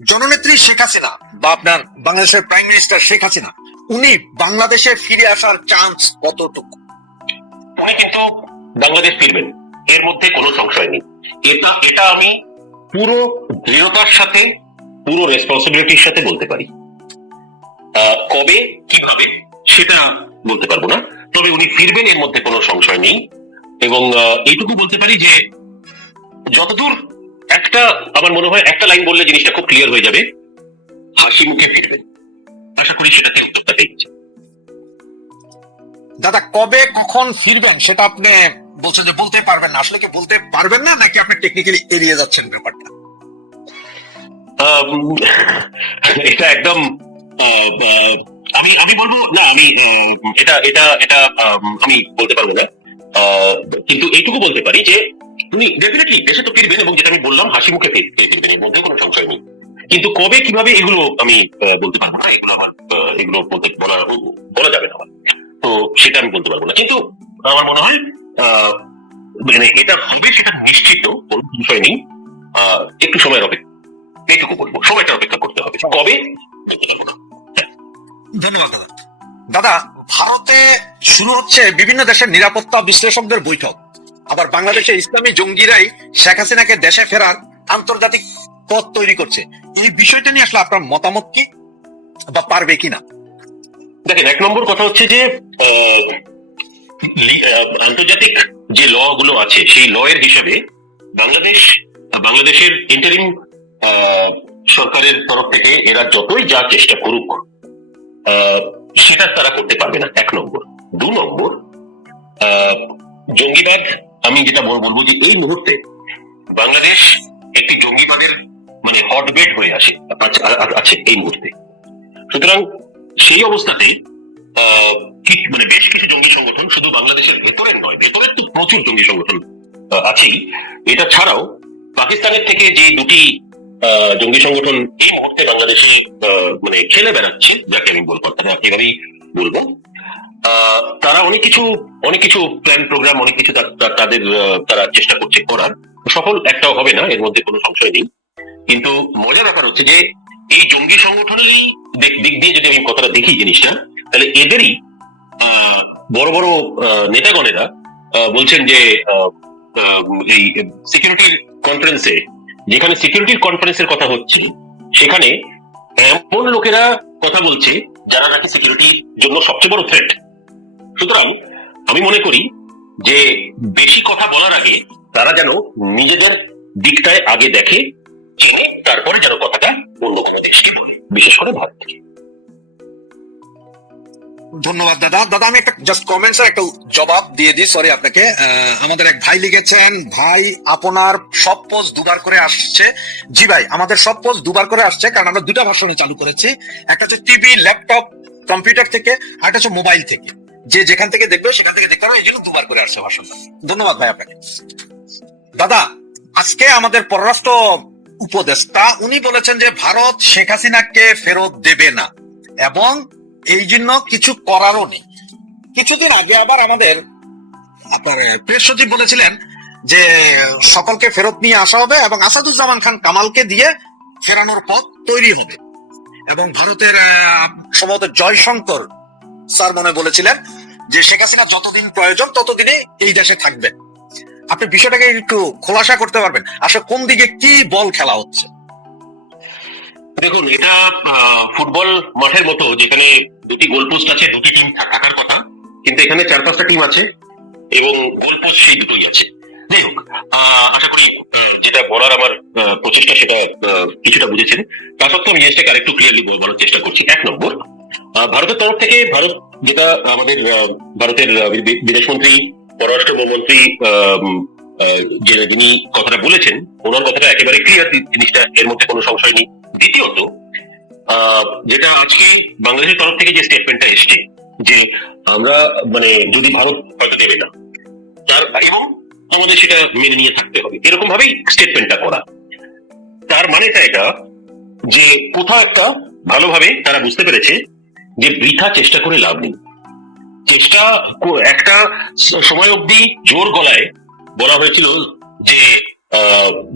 জননেত্রী শেখ হাসিনা বা আপনার বাংলাদেশের প্রাইম মিনিস্টার শেখ হাসিনা, উনি বাংলাদেশে ফিরে আসার চান্স কতটুকু? উনি কিন্তু বাংলাদেশ ফিরবেন, এর মধ্যে কোনো সংশয় নেই। এটা আমি পুরো দৃঢ়তার সাথে, পুরো রেসপন্সিবিলিটির সাথে বলতে পারি। কবে কিভাবে সেটা বলতে পারবো না, তবে উনি ফিরবেন এর মধ্যে কোনো সংশয় নেই। এবং এইটুকু বলতে পারি যে যতদূর আমার মনে হয় একটা লাইন বললে জিনিসটা খুব ক্লিয়ার হয়ে যাবে, হাসি মুখে ফিরবেন। আশা করি সেটাতে উত্তরটা পেয়েছি। দাদা, কবে কখন ফিরবেন সেটা আপনি বলছেন যে বলতে পারবেন না, আসলে কি বলতে পারবেন না নাকি আপনি টেকনিক্যালি এড়িয়ে যাচ্ছেন ব্যাপারটা? এটা একদম আমি বলবো না, আমি এটা এটা এটা আমি বলতে পারবো না, কিন্তু এইটুকু বলতে পারি যে উনি ডেফিনেটলি দেশে তো ফিরবেন, এবং যেটা আমি বললাম হাসি মুখে ফিরবেন, এর মধ্যে কোনো সংশয় নেই। কিন্তু কবে কিভাবে এগুলো আমি বলতে পারবো না, এগুলো বলা যাবে না আমার, তো সেটা আমি বলতে পারবো না। কিন্তু আমার মনে হয় মানে এটা হবে সেটা নিশ্চিত, কোনো বিষয় নেই। একটু সময়ের অপেক্ষা, এইটুকু বলবো, সময়টা অপেক্ষা করতে হবে, কবে বলতে পারবো না। ধন্যবাদ দাদা। দাদা, ভারতে শুরু হচ্ছে বিভিন্ন দেশের নিরাপত্তা বিশ্লেষকদের বৈঠক, আবার বাংলাদেশে ইসলামী জঙ্গিরাই শেখ হাসিনাকে দেশে ফেরার আন্তর্জাতিক পথ তৈরি করছে। এই বিষয়টা নিয়ে আসলে আপনার মতামত কি, বা পারবে কিনা? দেখেন, এক নম্বর কথা হচ্ছে যে আন্তর্জাতিক যে ল গুলো আছে সেই ল এর হিসেবে বাংলাদেশের ইন্টারিম সরকারের তরফ থেকে এরা যতই যা চেষ্টা করুক সেটা তারা করতে পারবে না, এক নম্বর। দু নম্বর, জঙ্গিবাদ, আমি যেটা বলবো যে এই মুহূর্তে বাংলাদেশ একটি জঙ্গিবাদের মানে হটবেড হয়ে আছে এই মুহূর্তে। সুতরাং সেই অবস্থাতে মানে বেশ কিছু জঙ্গি সংগঠন শুধু বাংলাদেশের ভেতরের নয়, ভেতরের তো প্রচুর জঙ্গি সংগঠন আছেই, এটা ছাড়াও পাকিস্তানের থেকে যে দুটি জঙ্গি সংগঠন এই মুহূর্তে বাংলাদেশে মানে খেলে বেড়াচ্ছে, যাকে আমি বলবো এভাবেই বলবো, তারা অনেক কিছু প্ল্যান প্রোগ্রাম, অনেক কিছু তারা চেষ্টা করছে করার, সফল একটাও হবে না, এর মধ্যে কোনো সংশয় নেই। কিন্তু মজার ব্যাপার হচ্ছে যে এই জঙ্গি সংগঠনের দিক দিয়ে যদি আমি কথাটা দেখি জিনিসটা, তাহলে এদেরই বড় বড় নেতাগণেরা বলছেন যে এই সিকিউরিটির কনফারেন্সে, যেখানে সিকিউরিটির কনফারেন্সের কথা হচ্ছে, সেখানে এমন লোকেরা কথা বলছে যারা নাকি সিকিউরিটির জন্য সবচেয়ে বড় থ্রেট। সুতরাং আমি মনে করি যে বেশি কথা বলার আগে তারা যেন নিজেদের দিকটায় আগে দেখে, তারপরে যেন কথাটা অন্য কোনো দেশকে বলে, বিশেষ করে ভারতকে। ধন্যবাদ দাদা। দাদা, আমি একটা জাস্ট কমেন্টস একটা জবাব দিয়ে দিই, সরি আপনাকে। আমাদের এক ভাই লিখেছেন, ভাই আপনার সব পোস্ট দুবার করে আসছে। জি ভাই, আমাদের সব পোস্ট দুবার করে আসছে, কারণ আমরা দুটা ভার্সনে চালু করেছি, একটা হচ্ছে টিভি, ল্যাপটপ, কম্পিউটার থেকে, আর একটা হচ্ছে মোবাইল থেকে। যে যেখান থেকে দেখবে সেখান থেকে দেখতে পারবে, এই জন্য দুবার করে আসছে ভার্সনটা। ধন্যবাদ ভাই আপনাকে। দাদা, আজকে আমাদের পররাষ্ট্র উপদেষ্টা উনি বলেছেন যে ভারত শেখ হাসিনাকে ফেরত দেবে না, এবং এই জন্য কিছু করারও নেই। কিছুদিন আগে আবার আমাদের আপনার প্রেস সচিব বলেছিলেন যে সকলকে ফেরত নিয়ে আসা হবে এবং আসাদুজ্জামান খান কামালকে দিয়ে ফেরানোর পথ তৈরি হবে। এবং ভারতের সম্ভবত জয়শঙ্কর স্যার মনে বলেছিলেন যে শেখ হাসিনা যতদিন প্রয়োজন ততদিনই এই দেশে থাকবেন। আপনি বিষয়টাকে একটু খোলাসা করতে পারবেন, আসলে কোন দিকে কি বল খেলা হচ্ছে? দেখুন, এটা ফুটবল মাঠের মতো, যেখানে দুটি গোলপোস্ট আছে, দুটি টিম থাকার কথা, কিন্তু এখানে 4-5টা টিম আছে এবং গোলপোস্ট সেই দুটোই আছে। যাই হোক, আশা করি যেটা বলার আমার প্রচেষ্টা সেটা কিছুটা বুঝেছেন। তা সত্ত্বেও আমি জিনিসটাকে আরেকটু ক্লিয়ারলি বলার চেষ্টা করছি। এক নম্বর, ভারতের তরফ থেকে যেটা আমাদের ভারতের বিদেশমন্ত্রী, পররাষ্ট্রমন্ত্রী যিনি কথাটা বলেছেন, ওনার কথাটা একেবারে ক্লিয়ার, জিনিসটা এর মধ্যে কোনো সংশয় নেই। দ্বিতীয়ত, যেটা আজকে বাংলাদেশের তরফ থেকে যে স্টেটমেন্টটা এসছে যে আমরা মানে যদি ভারত হয়তো দেবে না, এবং আমাদের সেটা মেনে নিয়ে থাকতে হবে, এরকম ভাবেই স্টেটমেন্টটা করা। তার মানেটা এটা যে কোথাও একটা ভালোভাবে তারা বুঝতে পেরেছে যে বৃথা চেষ্টা করে লাভ নেই। চেষ্টা একটা সময় অবধি জোর গলায় বলা হয়েছিল যে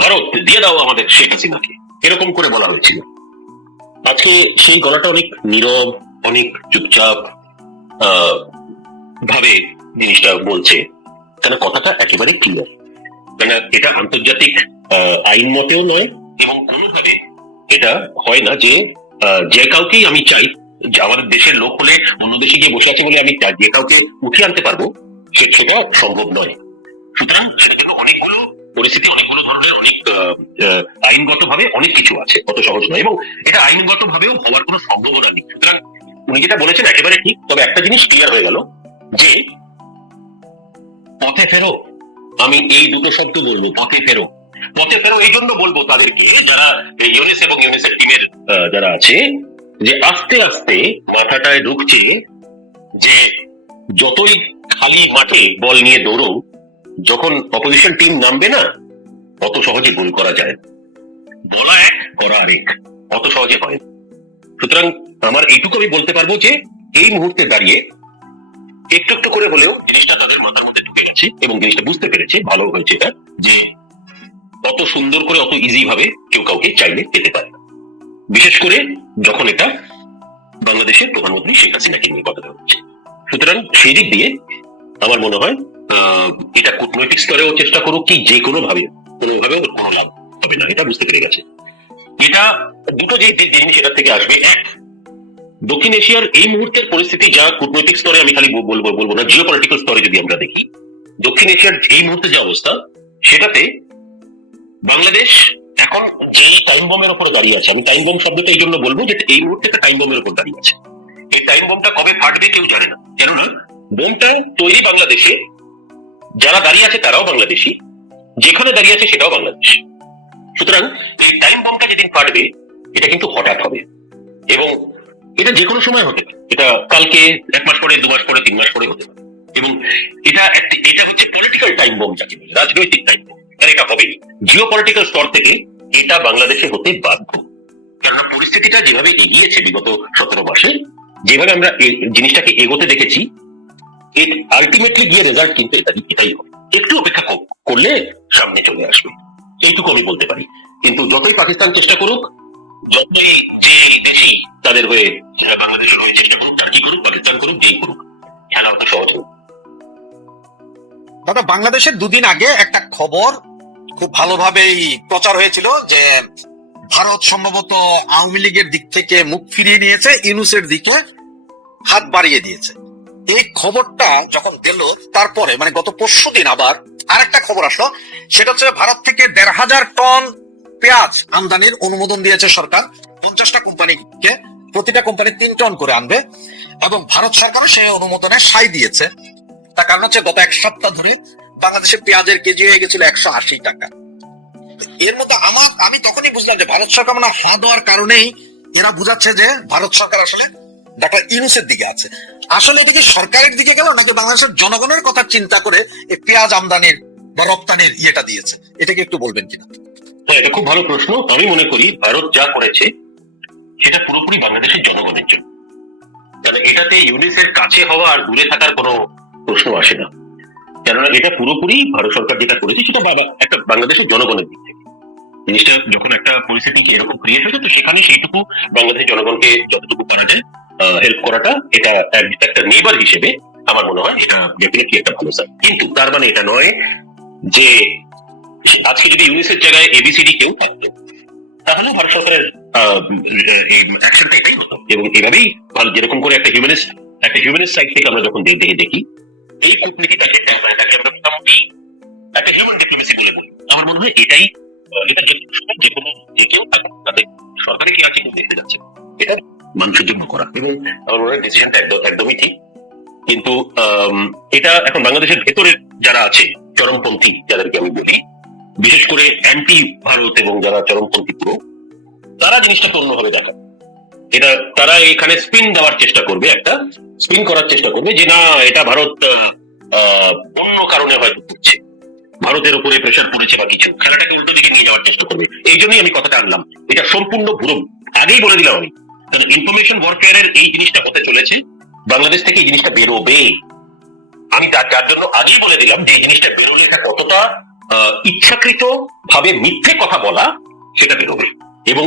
ভারত দিয়ে দাও আমাদের শেখ হাসিনাকে, এরকম করে বলা হয়েছিল। আজকে সেই গলাটা অনেক নীরব, অনেক চুপচাপ ভাবে জিনিসটা বলছে, কেন কথাটা একেবারে ক্লিয়ার। কেন এটা আন্তর্জাতিক আইন মতেও নয়, এবং কোনোভাবে এটা হয় না যে যে কাউকেই আমি চাই, যে আমাদের দেশের লোক হলে অন্য দেশে গিয়ে বসে আছে বলে আমি যে কাউকে উঠিয়ে আনতে পারবো, সেটা সম্ভব নয়। সুতরাং সেটার জন্য অনেকগুলো পরিস্থিতি, অনেকগুলো ধরনের অনেক আইনগত ভাবে অনেক কিছু আছে, অত সহজ নয়, এবং এটা আইনগত ভাবেও হওয়ার কোনো সম্ভাবনা নেই। সুতরাং উনি যেটা বলেছেন একেবারে ঠিক। তবে একটা জিনিস ক্লিয়ার হয়ে গেল যে পথে ফেরো, আমি এই দুটো শব্দ বলবো, পথে ফেরো। পথে ফেরো এই জন্য বলবো তাদেরকে, যারা ইউনিস এবং ইউনিসের টিমের যারা আছে, যে আস্তে আস্তে মাথাটায় ঢুকছে যে যতই খালি মাঠে বল নিয়ে দৌড়ো, যখন অপোজিশন টিম নামবে না, অত সহজে গোল করা যায়। বলা এক, করা আরেক, অত সহজে হয়। সুতরাং আমার এইটুকু আমি বলতে পারবো যে এই মুহূর্তে দাঁড়িয়ে একটু একটু করে হলেও জিনিসটা তাদের মাথার মধ্যে ঢুকে গেছে, এবং জিনিসটা বুঝতে পেরেছে, ভালো হয়েছে এটা, যে অত সুন্দর করে, অত ইজি ভাবে কেউ কাউকে চাইলে পেতে পারে না। বিশেষ করে যখন এটা বাংলাদেশের প্রধানমন্ত্রী শেখ হাসিনাকে নিয়ে কথা হচ্ছে। সুতরাং সেই দিক দিয়ে আমার মনে হয় এটা কূটনৈতিক স্তরেও চেষ্টা করুক কি যে কোনোভাবে, কোনোভাবে কোনো লাভ হবে না, এটা বুঝতে পেরে গেছে। এটা দুটো যে জিনিস এটার থেকে আসবে, এক, দক্ষিণ এশিয়ার এই মুহূর্তের পরিস্থিতি যা কূটনৈতিক স্তরে, আমি খালি বলবো না, জিও পলিটিক্যাল স্তরে যদি আমরা দেখি, দক্ষিণ এশিয়ার এই মুহূর্তে যে অবস্থা, সেটাতে বাংলাদেশ এখন যে টাইম বোমের উপর দাঁড়িয়ে আছে, আমি টাইম বোম শব্দটা এই জন্য বলবো যে এই মুহূর্তে একটা টাইম বোমের উপর দাঁড়িয়ে আছে। এই টাইম বোমটা কবে ফাটবে কেউ জানে না, কেননা বোমটা তৈরি বাংলাদেশে, যারা দাঁড়িয়ে আছে তারাও বাংলাদেশি, যেখানে দাঁড়িয়ে আছে সেটাও বাংলাদেশ। সুতরাং এই টাইম বোমটা যেদিন ফাটবে, এটা কিন্তু হঠাৎ হবে, এবং এটা যে কোনো সময় হতে পারে। এটা কালকে, 1 মাস পরে, 2 মাস পরে, 3 মাস পরে হতে পারে, এবং এটা হচ্ছে পলিটিক্যাল টাইম বোম, যাকে বলে রাজনৈতিক টাইম বোম। আর এটা হবেই জিও পলিটিক্যাল স্তর থেকে, এটা বাংলাদেশে হতে বাধ্য। কেননা পরিস্থিতিটা যেভাবে এগিয়েছে বিগত 17 মাসে, যেভাবে আমরা এই জিনিসটাকে এগোতে দেখেছি, আলটিমেটলি গিয়ে রেজাল্ট কিন্তু এটাই হবে। একটু অপেক্ষা করলে সামনে চলে আসবে, এইটুকু আমি বলতে পারি। কিন্তু যতই পাকিস্তান চেষ্টা করুক, যতই যে দেশই তাদের হয়ে, বাংলাদেশের হয়ে চেষ্টা করুক, টার্কি করুক, পাকিস্তান করুক, যেই করুক, খেলা অত সহজ হোক। দাদা, বাংলাদেশের দুদিন আগে একটা খবর খুব ভালোভাবেই প্রচার হয়েছিল যে ভারত সম্ভবত আওয়ামী লীগের দিক থেকে মুখ ফিরিয়ে নিয়েছে, ইউনূসের দিকে হাত বাড়িয়ে দিয়েছে। এই খবরটা যখন দিল, তারপরে মানে গত পরশুদিন আবার আরেকটা খবর আসলো, সেটা হচ্ছে ভারত থেকে 1,500 টন পেঁয়াজ আমদানির অনুমোদন দিয়েছে সরকার 50টা কোম্পানিকে, প্রতিটা কোম্পানি 3 টন করে আনবে, এবং ভারত সরকারও সেই অনুমোদনে সাই দিয়েছে। তার কারণ হচ্ছে গত 1 সপ্তাহ ধরে বাংলাদেশে পেঁয়াজের কেজি হয়ে গেছিল 180 টাকা। এর মধ্যে আমি তখনই বুঝলাম যে ভারত সরকার মানে হা দেওয়ার কারণেই এরা বুঝাচ্ছে যে ভারত সরকার আসলে ডাক্তার ইউনূসের দিকে আছে। আসলে এটা কি সরকারের দিকে গেল, নাকি বাংলাদেশের জনগণের কথা চিন্তা করে এই পেঁয়াজ আমদানির বা রপ্তানির ইয়েটা দিয়েছে? এটাকে একটু বলবেন কিনা? হ্যাঁ, এটা খুব ভালো প্রশ্ন। আমি মনে করি ভারত যা করেছে সেটা পুরোপুরি বাংলাদেশের জনগণের জন্য, কারণ এটাতে ইউনিসের কাছে হওয়া আর দূরে থাকার কোনো প্রশ্ন আসে না। কেননা এটা পুরোপুরি ভারত সরকার যেটা করেছে সেটা একটা বাংলাদেশের জনগণের দিক থেকে। জিনিসটা যখন একটা পরিস্থিতি এরকম ক্রিয়েট হয়েছে, তো সেখানে সেইটুকু বাংলাদেশের জনগণকে যতটুকু পারা যায় হেল্প করাটা, এটা একটা নেইবার হিসেবে আমার মনে হয় এটা ডেফিনেটলি একটা ভালো সাইন। কিন্তু তার মানে এটা নয় যে আজকে যদি ইউনিসের জায়গায় এবিসিডি কেউ থাকতো, তাহলে ভারত সরকারের অ্যাকশনটা এটাই হতো। এবং এভাবেই যেরকম করে একটা হিউম্যানিস্ট সাইড থেকে আমরা যখন দেখি, এই কূটনীতিটাকে আমরা মোটামুটি একটা হিউম্যান ডিপ্লোমেসি বলে বলি। আমার মনে হয় এটা যে কোনো যে কেউ থাকে, তাদের সরকারে কি আছে কিন্তু দেখতে যাচ্ছে, এটা মানুষযোগ্য করা, এবং আমার মনে হয় ডিসিশনটা একদমই ঠিক। কিন্তু এটা এখন বাংলাদেশের ভেতরে যারা আছে, চরমপন্থী যাদেরকে আমি বলি, বিশেষ করে অ্যান্টি ভারত এবং যারা চরমপন্থী পুরো, তারা জিনিসটাকে অন্যভাবে দেখায়। এটা তারা এখানে স্পিন দেওয়ার চেষ্টা করবে, একটা স্পিন করার চেষ্টা করবে যে না, এটা ভারত অন্য কারণে হয়তো করছে, ভারতের উপরে প্রেশার পড়েছে বা কিছু, খেলাটাকে উল্টো দিকে নিয়ে যাওয়ার চেষ্টা করবে। এই জন্যই আমি কথাটা আনলাম, এটা সম্পূর্ণ ভুল। আগেই বলে দিলাম আমি, কারণ ইনফরমেশন ওয়ারফেয়ারের এই জিনিসটা হতে চলেছে, বাংলাদেশ থেকে এই জিনিসটা বেরোবে। আমি তার জন্য আগেই বলে দিলাম যে এই জিনিসটা বেরোলে এটা কতটা ইচ্ছাকৃত ভাবে মিথ্যে কথা বলা, সেটা বেরোবে। এবং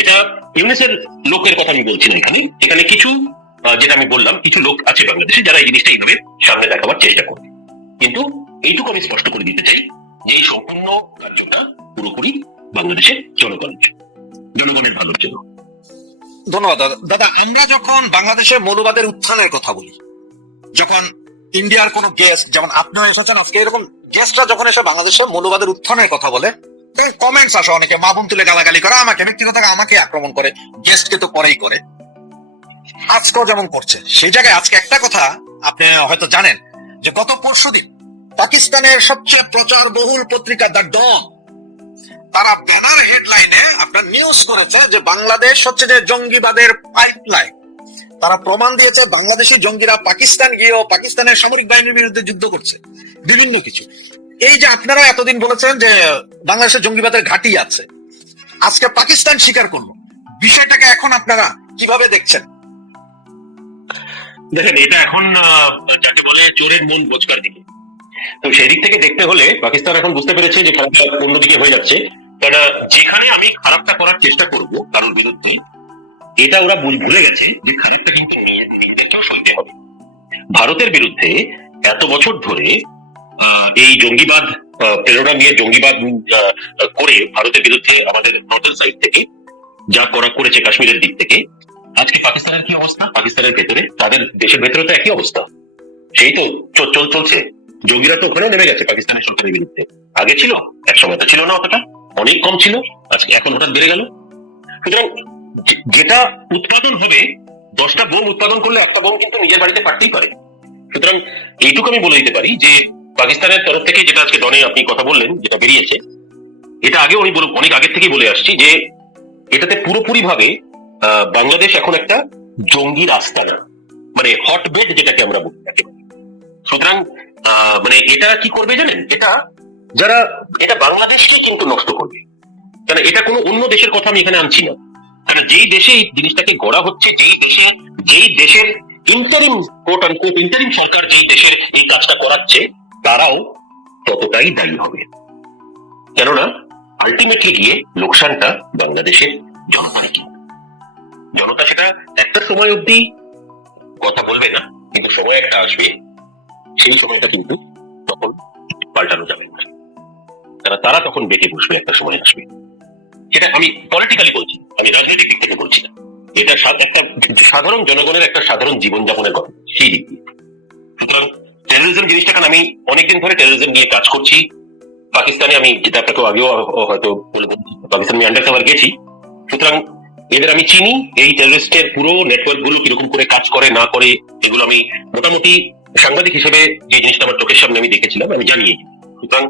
এটা ইউনিসের লোকের কথা আমি বলছি না, এখানে কিছু যেটা আমি বললাম, কিছু লোক আছে বাংলাদেশে যারা এই জিনিসটা এইভাবে সামনে দেখাবার চেষ্টা করবে। কিন্তু এইটুকু আমি স্পষ্ট করে দিতে চাই যে এই সম্পূর্ণ কার্যটা পুরোপুরি বাংলাদেশের জনগণের ভালোর জন্য। ধন্যবাদ দাদা। দাদা, আমরা যখন বাংলাদেশের মৌলবাদের উত্থানের কথা বলি, যখন ইন্ডিয়ার কোন গেস্ট, যেমন আপনিও এসেছেন আজকে, এরকম গেস্টরা যখন এসে বাংলাদেশের মৌলবাদের উত্থানের কথা বলে, কমেন্টস আসে অনেকে, মা বোন তুলে গালাগালি করে, আমাকে ব্যক্তিগত আমাকে আক্রমণ করে, গেস্টকে তো করেই করে, আজকেও যেমন করছে। সেই জায়গায় আজকে একটা কথা আপনি হয়তো জানেন যে গত পরশুদিন পাকিস্তানের সবচেয়ে প্রচার বহুল পত্রিকা দ্য ডন, তারা ব্যানার হেডলাইনে আপনার নিউজ করেছে যে বাংলাদেশ হচ্ছে যে জঙ্গিবাদের পাইপলাইন। তারা প্রমাণ দিয়েছে বাংলাদেশি জঙ্গিরা পাকিস্তান গিয়েও পাকিস্তানের সামরিক বাহিনীর বিরুদ্ধে যুদ্ধ করছে, বিভিন্ন কিছু। এই যে আপনারা এতদিন বলেছেন যে বাংলাদেশের জঙ্গিবাদের ঘাঁটি আছে, আজকে পাকিস্তান স্বীকার করলো, বিষয়টাকে এখন আপনারা কিভাবে দেখছেন? দেখেন, এটা এখন যাকে বলে চোরের মন রোজকার দিকে, তো সেই দিক থেকে দেখতে হলে পাকিস্তান এখন বুঝতে পেরেছে যে খেলাটা অন্যদিকে হয়ে যাচ্ছে। কারণ যেখানে আমি খারাপটা করার চেষ্টা করব কারোর বিরুদ্ধে, এটা ওরা ভুলে গেছে যে খারাপটা কিন্তু নিজেদেরকেও সইতে হবে। ভারতের বিরুদ্ধে এত বছর ধরে এই জঙ্গিবাদ প্রেরণা নিয়ে জঙ্গিবাদ করে ভারতের বিরুদ্ধে আমাদের নর্দার্ন সাইড থেকে যা করেছে কাশ্মীরের দিক থেকে, আজকে পাকিস্তানের কি অবস্থা? পাকিস্তানের ভেতরে, তাদের দেশের ভেতরে তো একই অবস্থা। সেই তো চলছে। জঙ্গিরা তো ওখানে নেমে গেছে পাকিস্তানের সরকারের বিরুদ্ধে। আগে ছিল, এক সময় তো ছিল না, অতটা অনেক কম ছিল, আজকে এখন হঠাৎ বেড়ে গেল। সুতরাং যেটা উৎপাদন হবে, 10টা বোম উৎপাদন করলে একটা বোম কিন্তু নিজের বাড়িতে পারতেই পারে। সুতরাং এইটুকু আমি বলে দিতে পারি যে পাকিস্তানের তরফ থেকে যেটা আজকে ডনে আপনি কথা বললেন, যেটা বেরিয়েছে, এটা আগে উনি অনেক আগের থেকেই বলে আসছি যে এটাতে পুরোপুরি ভাবে বাংলাদেশ এখন একটা জঙ্গির আস্তানা, মানে হটবেড যেটাকে আমরা বলি। সুতরাং মানে এটা কি করবে জানেন, এটা বাংলাদেশকে কিন্তু নষ্ট করবে। কারণ এটা কোনো অন্য দেশের কথা আমি এখানে আনছি না, কারণ যেই দেশে এই জিনিসটাকে গড়া হচ্ছে, যেই দেশের ইন্টারিম কোট আনকোট ইন্টারিম সরকার যেই দেশের এই কাজটা করাচ্ছে, তারাও ততটাই দায়ী হবে। কেননা আলটিমেটলি গিয়ে লোকসানটা বাংলাদেশের জনতারই। জনতা সেটা একটা সময় অব্দি কথা বলবে না, কিন্তু সময় একটা আসবে, সেই সময়টা কিন্তু তখন পাল্টানো যাবে না, কারণ তারা তখন বেঁকে বসবে, একটা সময় আসবে। সেটা আমি পলিটিক্যালি বলছি, আমি রাজনৈতিক দিক থেকে বলছি না, এটা একটা সাধারণ জনগণের একটা সাধারণ জীবনযাপনের কথা, সেই দিক দিয়ে। সুতরাং টেরোরিজম জিনিসটা, কারণ আমি অনেকদিন ধরে টেরোরিজম নিয়ে কাজ করছি পাকিস্তানে, আমি যেটা আপনাকে আগেও হয়তো পাকিস্তান আমি আন্ডারকভার গেছি। সুতরাং এদের আমি চিনি, এই টেররিস্টের পুরো নেটওয়ার্ক গুলো কিরকম করে কাজ করে না করে, এগুলো আমি মোটামুটি সাংবাদিক হিসেবে যে জিনিসটা আমার চোখের সামনে আমি দেখেছিলাম, আমি জানি। সুতরাং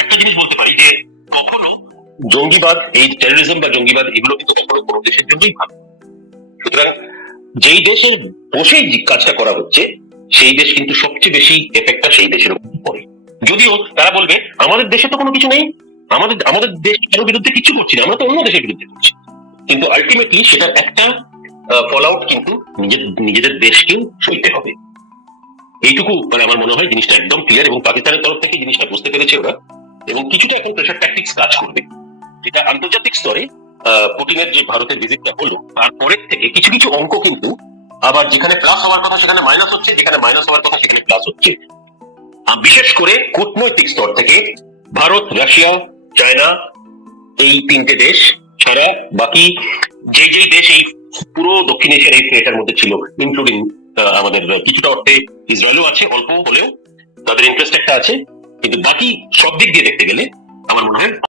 একটা জিনিস বলতে পারি যে কখনো জঙ্গিবাদ, এই টেররিজম বা জঙ্গিবাদ, এগুলো কিন্তু কখনো কোনো দেশের জন্যই ভালো। সুতরাং যেই দেশের বসেই কাজটা করা হচ্ছে, সেই দেশ কিন্তু সবচেয়ে বেশি এফেক্টটা সেই দেশের উপর পড়ে। যদিও তারা বলবে আমাদের দেশে তো কোনো কিছু নেই, আমাদের দেশ কারোর বিরুদ্ধে কিছু করছি না, আমরা তো অন্য দেশের বিরুদ্ধে করছি, কিন্তু আলটিমেটলি সেটার একটা ফল আউট কিন্তু নিজেদের দেশকেও সইতে হবে। এইটুকু মানে আমার মনে হয় জিনিসটা একদম ক্লিয়ার, এবং পাকিস্তানের তরফ থেকে জিনিসটা বুঝতে পেরেছে ওরা, এবং কিছুটা এখন প্রেশার ট্যাকটিক্স কাজ করবে। যেটা আন্তর্জাতিক স্তরে পুটিনের যে ভারতের ভিজিটটা হলো, তারপরের থেকে কিছু কিছু অঙ্ক কিন্তু আবার যেখানে প্লাস হওয়ার কথা সেখানে মাইনাস হচ্ছে, যেখানে মাইনাস হওয়ার কথা সেখানে প্লাস হচ্ছে। বিশেষ করে কূটনৈতিক স্তর থেকে ভারত, রাশিয়া, চায়না, এই 3টে দেশ ছাড়া বাকি যেই দেশ এই পুরো দক্ষিণ এশিয়ার এই ফ্রেটার মধ্যে ছিল, ইনক্লুডিং আমাদের কিছুটা অর্থে ইসরায়েলও আছে, অল্প হলেও তাদের ইন্টারেস্ট একটা আছে, কিন্তু বাকি সব দিক দিয়ে দেখতে গেলে আমার মনে হয়